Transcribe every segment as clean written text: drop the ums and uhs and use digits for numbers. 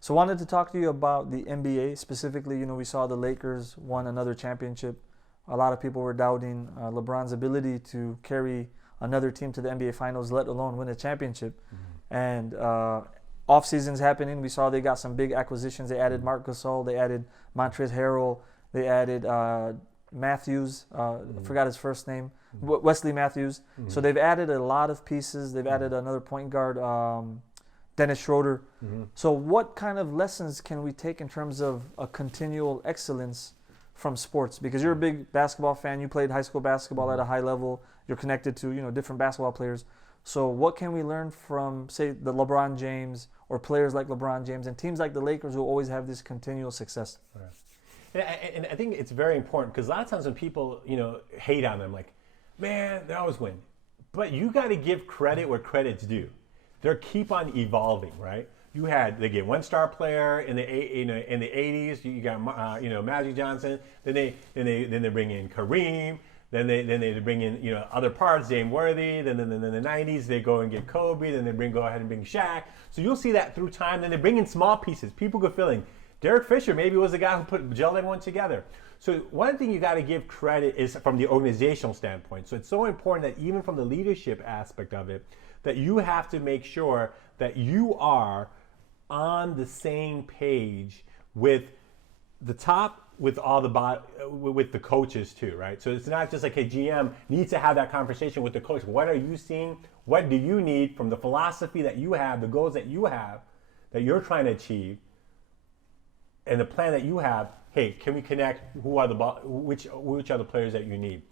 So wanted to talk to you about the NBA specifically. We saw the Lakers won another championship. A lot of people were doubting LeBron's ability to carry another team to the NBA Finals, let alone win a championship. And off season's happening. We saw they got some big acquisitions. They added Marc Gasol. They added Montrezl Harrell. They added Matthews. I forgot his first name. Wesley Matthews. So they've added a lot of pieces. They've added another point guard, Dennis Schroeder. So what kind of lessons can we take in terms of a continual excellence from sports? Because you're a big basketball fan. You played high school basketball at a high level. You're connected to different basketball players. So what can we learn from, say, the LeBron James or players like LeBron James and teams like the Lakers who always have this continual success? Right. And I think it's very important because a lot of times when people, hate on them, like, man, they always win. But you got to give credit where credit's due. They keep on evolving, right? They get one star player in the 80s. You got Magic Johnson. Then they bring in Kareem. Then they bring in other parts, Dame Worthy. Then in the 90s they go and get Kobe. Then they go ahead and bring Shaq. So you'll see that through time. Then they bring in small pieces. People go feeling. Derek Fisher maybe was the guy who gelled everyone together. So one thing you got to give credit is from the organizational standpoint. So it's so important that even from the leadership aspect of it, that you have to make sure that you are on the same page with the top, with all with the coaches too, right? So it's not just like a GM needs to have that conversation with the coach. What are you seeing? What do you need from the philosophy that you have, the goals that you have, that you're trying to achieve, and the plan that you have? Hey, can we connect? Which are the players that you need,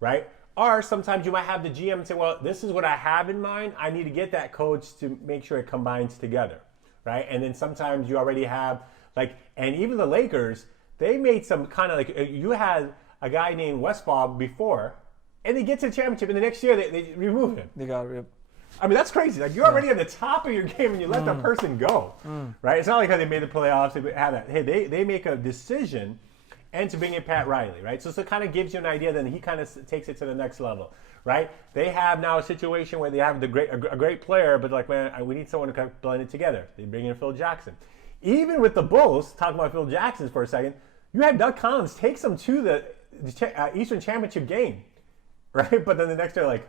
right? Or sometimes you might have the GM say, well, this is what I have in mind. I need to get that coach to make sure it combines together, right? And then sometimes you already have and even the Lakers, they made some kind of you had a guy named Westphal before, and they get to the championship, and the next year they remove him. They got rid. I mean, that's crazy. You're already at the top of your game, and you let the person go, right? It's not like how they made the playoffs. They have that. Hey, they make a decision, and to bring in Pat Riley, right? So it kind of gives you an idea. Then he kind of takes it to the next level, right? They have now a situation where they have a great player, but man, we need someone to kind of blend it together. They bring in Phil Jackson. Even with the Bulls, talking about Phil Jackson for a second, you had Doug Collins takes them to the Eastern Championship game, right? But then the next year, I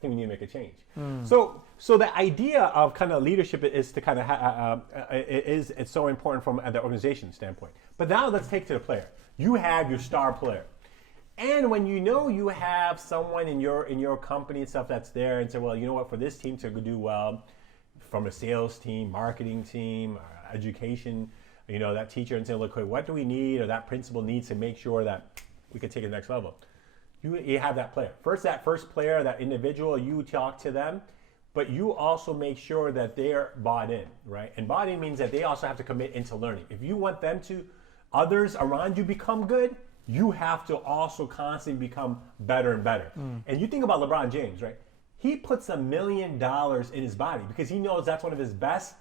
think we need to make a change. So the idea of kind of leadership is to kind of it's so important from the organization standpoint. But now let's take to the player. You have your star player, and when you have someone in your company and stuff that's there, and say, well, you know what, for this team to do well, from a sales team, marketing team, education, that teacher, and say, look, what do we need, or that principal needs to make sure that we can take it to the next level. You have that player. That first player, that individual, you talk to them, but you also make sure that they're bought in, right? And bought in means that they also have to commit into learning. If you want others around you become good, you have to also constantly become better and better. And you think about LeBron James, right? He puts $1 million in his body because he knows that's one of his best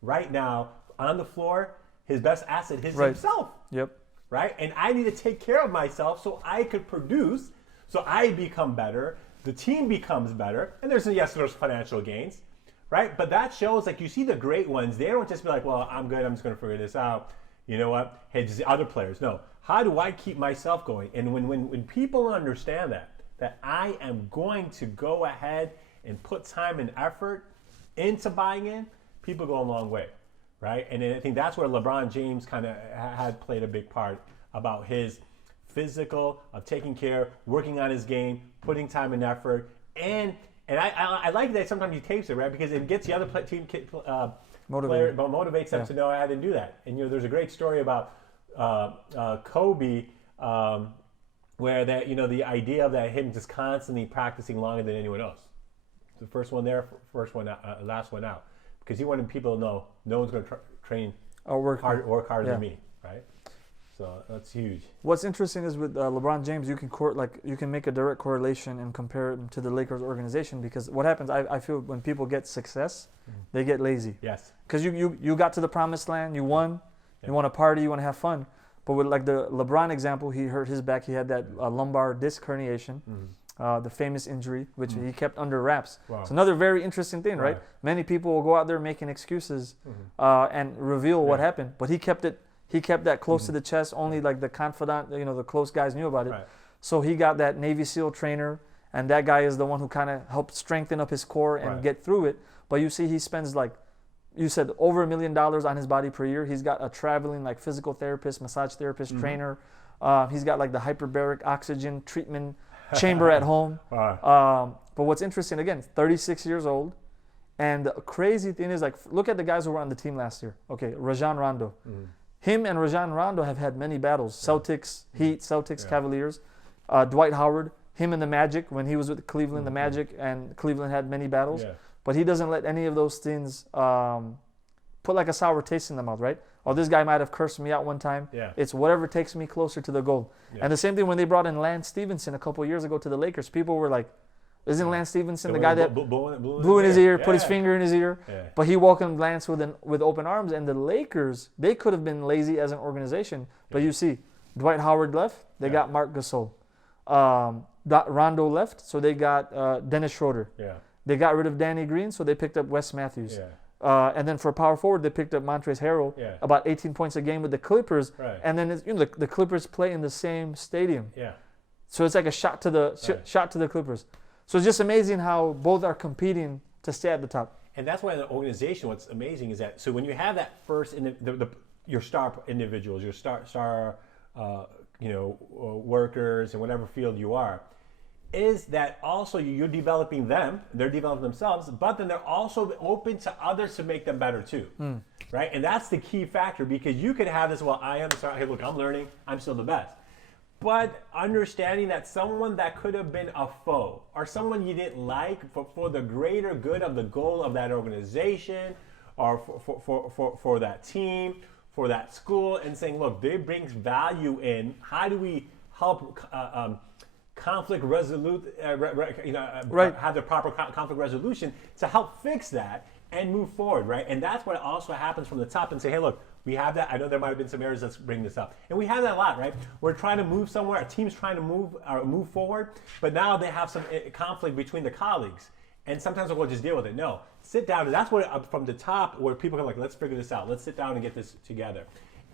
right now on the floor. His best asset is himself. Yep. Right? And I need to take care of myself so I could produce, so I become better, the team becomes better, and there's financial gains, right? But that shows, you see the great ones, they don't just be like, well, I'm good, I'm just going to figure this out. You know what? Hey, just the other players. No. How do I keep myself going? And when people understand that I am going to go ahead and put time and effort into buying in, people go a long way. Right? And I think that's where LeBron James kind of had played a big part about his physical, of taking care, working on his game, putting time and effort. And I like that sometimes he tapes it, right? Because it gets the other team motivates them to know how to do that. And there's a great story about Kobe where that the idea of that him just constantly practicing longer than anyone else. The first one there, first one out, last one out. Because he wanted people to know no one's going to train or work harder than me, right? So that's huge. What's interesting is with LeBron James, you can make a direct correlation and compare him to the Lakers organization, because what happens, I feel when people get success, they get lazy. Yes. Because you got to the promised land, you won, you want to party, you want to have fun. But with the LeBron example, he hurt his back. He had that lumbar disc herniation. the famous injury, which he kept under wraps. Wow. It's another very interesting thing, right? Right. Many people will go out there making excuses and reveal what happened, but he kept it. He kept that close to the chest. Only like the confidant, the close guys knew about it. Right. So he got that Navy SEAL trainer, and that guy is the one who kind of helped strengthen up his core and get through it. But you see, he spends like you said over $1 million on his body per year. He's got a traveling like physical therapist, massage therapist, trainer. He's got like the hyperbaric oxygen treatment chamber at home. Wow. But what's interesting, again, 36 years old. And the crazy thing is, like, look at the guys who were on the team last year. Okay, Rajon Rondo. Him and Rajon Rondo have had many battles. Celtics, Heat, Celtics, Cavaliers. Dwight Howard, him and the Magic, when he was with Cleveland, the Magic, and Cleveland had many battles. Yeah. But he doesn't let any of those things put like a sour taste in the mouth, right? Oh, this guy might have cursed me out one time. Yeah. It's whatever takes me closer to the goal. Yeah. And the same thing when they brought in Lance Stevenson a couple of years ago to the Lakers. People were like, isn't Lance Stevenson the guy that blew in his ear, put his finger in his ear? Yeah. But he welcomed Lance with open arms. And the Lakers, they could have been lazy as an organization. But you see, Dwight Howard left. They got Marc Gasol. Rondo left, so they got Dennis Schroeder. Yeah. They got rid of Danny Green, so they picked up Wes Matthews. Yeah. And then for power forward, they picked up Montrezl Harrell, about 18 points a game with the Clippers. Right. And then the Clippers play in the same stadium, Yeah. so it's like a shot to the Clippers. So it's just amazing how both are competing to stay at the top. And that's why the organization, what's amazing is that, so when you have that first, your star individuals, your star workers in whatever field you are, is that also you're developing them, they're developing themselves, but then they're also open to others to make them better too, right? And that's the key factor, because you could have this, well, I am sorry, hey, look, I'm learning, I'm still the best. But understanding that someone that could have been a foe or someone you didn't like for the greater good of the goal of that organization or for that team, for that school, and saying, look, they brings value in, how do we help conflict resolute, have the proper conflict resolution to help fix that and move forward, right? And that's what also happens from the top and say, hey, look, we have that. I know there might have been some areas, let's bring this up. And we have that a lot, right? We're trying to move somewhere, a team's trying to move forward, but now they have some conflict between the colleagues. And sometimes we'll just deal with it. No, sit down. That's what from the top where people are like, let's figure this out. Let's sit down and get this together.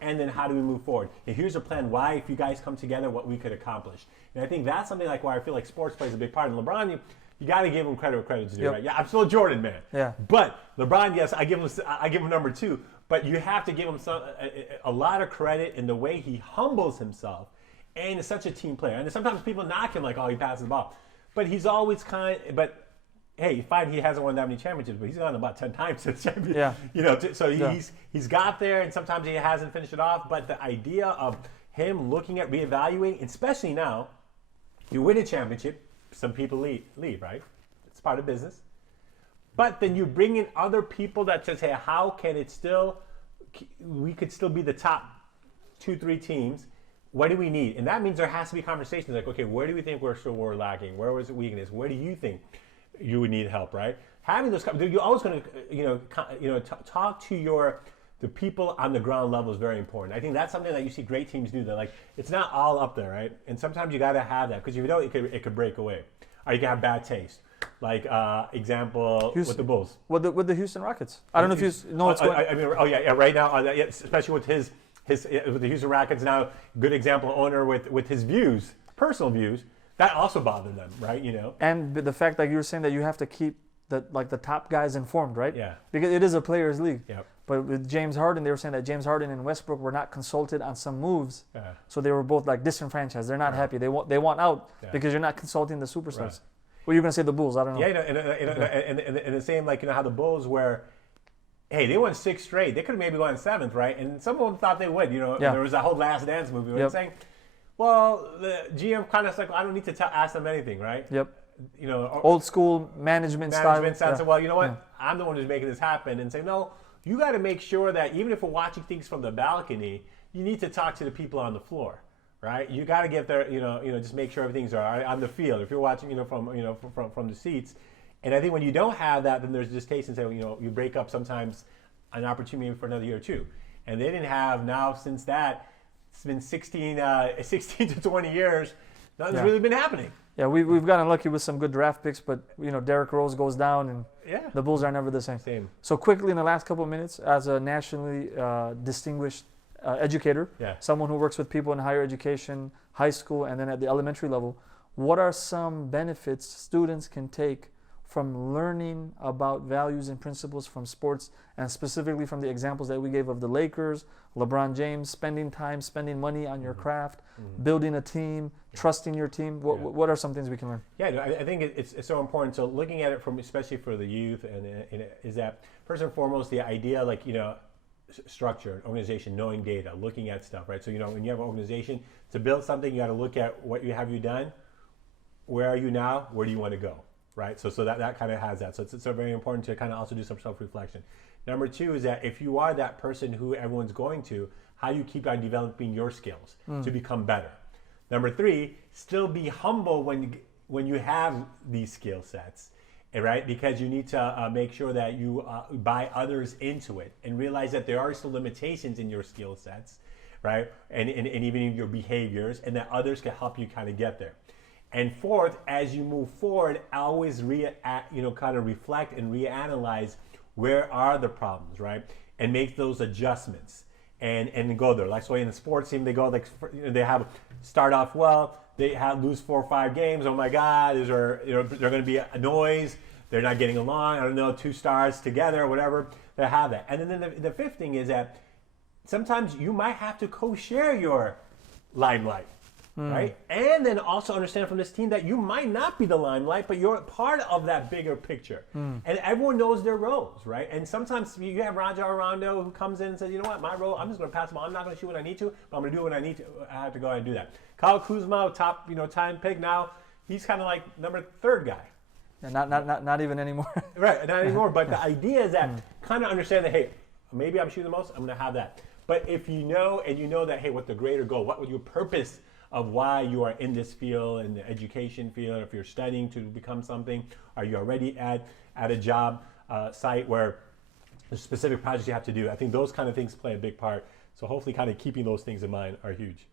And then how do we move forward? And here's a plan why, if you guys come together, what we could accomplish. And I think that's something like why I feel like sports plays a big part. And LeBron, you got to give him credit where credit's due, right? Yeah, I'm still a Jordan man. Yeah. But LeBron, yes, I give him number 2. But you have to give him a lot of credit in the way he humbles himself and is such a team player. And sometimes people knock him like, oh, he passes the ball. But he's always but hey, fine, he hasn't won that many championships, but he's gone about 10 times to the champion. Yeah. So he's got there, and sometimes he hasn't finished it off. But the idea of him looking at reevaluating, especially now, you win a championship, some people leave, right? It's part of business. But then you bring in other people that says, hey, how can we could still be the top 2-3 teams. What do we need? And that means there has to be conversations like, okay, where do we think we're lacking? Where was the weakness? Where do you think you would need help, right? Having those, you're always going to, talk to the people on the ground level is very important. I think that's something that you see great teams do. That like, it's not all up there, right? And sometimes you got to have that because if you don't, it could break away, or you can have bad taste. Like example Houston, with the Bulls, with the Houston Rockets. I don't know if you know what's going. Right now, especially with his with the Houston Rockets now, good example owner with his views, personal views. That also bothered them, right? And the fact that you were saying that you have to keep the top guys informed, right? Yeah. Because it is a players' league. Yep. But with James Harden, they were saying that James Harden and Westbrook were not consulted on some moves. Yeah. So they were both like disenfranchised. They're not happy. They want out because you're not consulting the superstars. Right. Well, you're gonna say the Bulls. I don't know. Yeah, and the same like how the Bulls were. Hey, they won 6 straight. They could have maybe won 7th, right? And some of them thought they would. There was that whole Last Dance movie where they're saying, well, the GM kind of like, I don't need to ask them anything, right? Yep. Old school management style. So, well, you know what? I'm the one who's making this happen, and say, no, you got to make sure that even if we're watching things from the balcony, you need to talk to the people on the floor, right? You got to get there, just make sure everything's all right on the field. If you're watching, from the seats, and I think when you don't have that, then there's distaste and say, you break up sometimes an opportunity for another year or two, and they didn't have now since that. It's been 16 to 20 years. Nothing's really been happening. Yeah, we've gotten lucky with some good draft picks, but Derrick Rose goes down, and Yeah. the Bulls are never the same. Same. So quickly in the last couple of minutes, as a nationally distinguished educator, Yeah. someone who works with people in higher education, high school, and then at the elementary level, what are some benefits students can take from learning about values and principles from sports, and specifically from the examples that we gave of the Lakers, LeBron James, spending time, spending money on your craft, building a team, trusting your team? What are some things we can learn? Yeah, no, I think it's so important. So looking at it from, especially for the youth, and is that first and foremost the idea, like, structure, organization, knowing data, looking at stuff, right? So when you have an organization to build something, you got to look at what you done, where are you now, where do you want to go, right? So that kind of has that. So it's very important to kind of also do some self-reflection. Number two is that if you are that person who everyone's going to, how do you keep on developing your skills to become better? Number three, still be humble when you have these skill sets, right? Because you need to make sure that you buy others into it and realize that there are still limitations in your skill sets, right? And even in your behaviors, and that others can help you kind of get there. And fourth, as you move forward, always kind of reflect and reanalyze where are the problems, right? And make those adjustments and go there. Like, so in the sports team, they go they have start off well, they lose 4 or 5 games. Oh my God, they're going to be a noise. They're not getting along. I don't know, 2 stars together or whatever. They have that. And then the fifth thing is that sometimes you might have to co-share your limelight. Right? And then also understand from this team that you might not be the limelight, but you're part of that bigger picture. And everyone knows their roles, right? And sometimes you have Raja Rondo who comes in and says, you know what, my role, I'm just going to pass the ball. I'm not going to shoot when I need to, but I'm going to do what I need to. I have to go ahead and do that. Kyle Kuzma, top time pick now, he's kind of like number 3rd guy. Yeah, not even anymore. Right, not anymore. But the idea is that kind of understand that, hey, maybe I'm shooting the most, I'm going to have that. But if you know that, hey, what the greater goal, what would your purpose of why you are in this field, in the education field, if you're studying to become something, are you already at a job site where there's specific projects you have to do? I think those kind of things play a big part. So hopefully kind of keeping those things in mind are huge.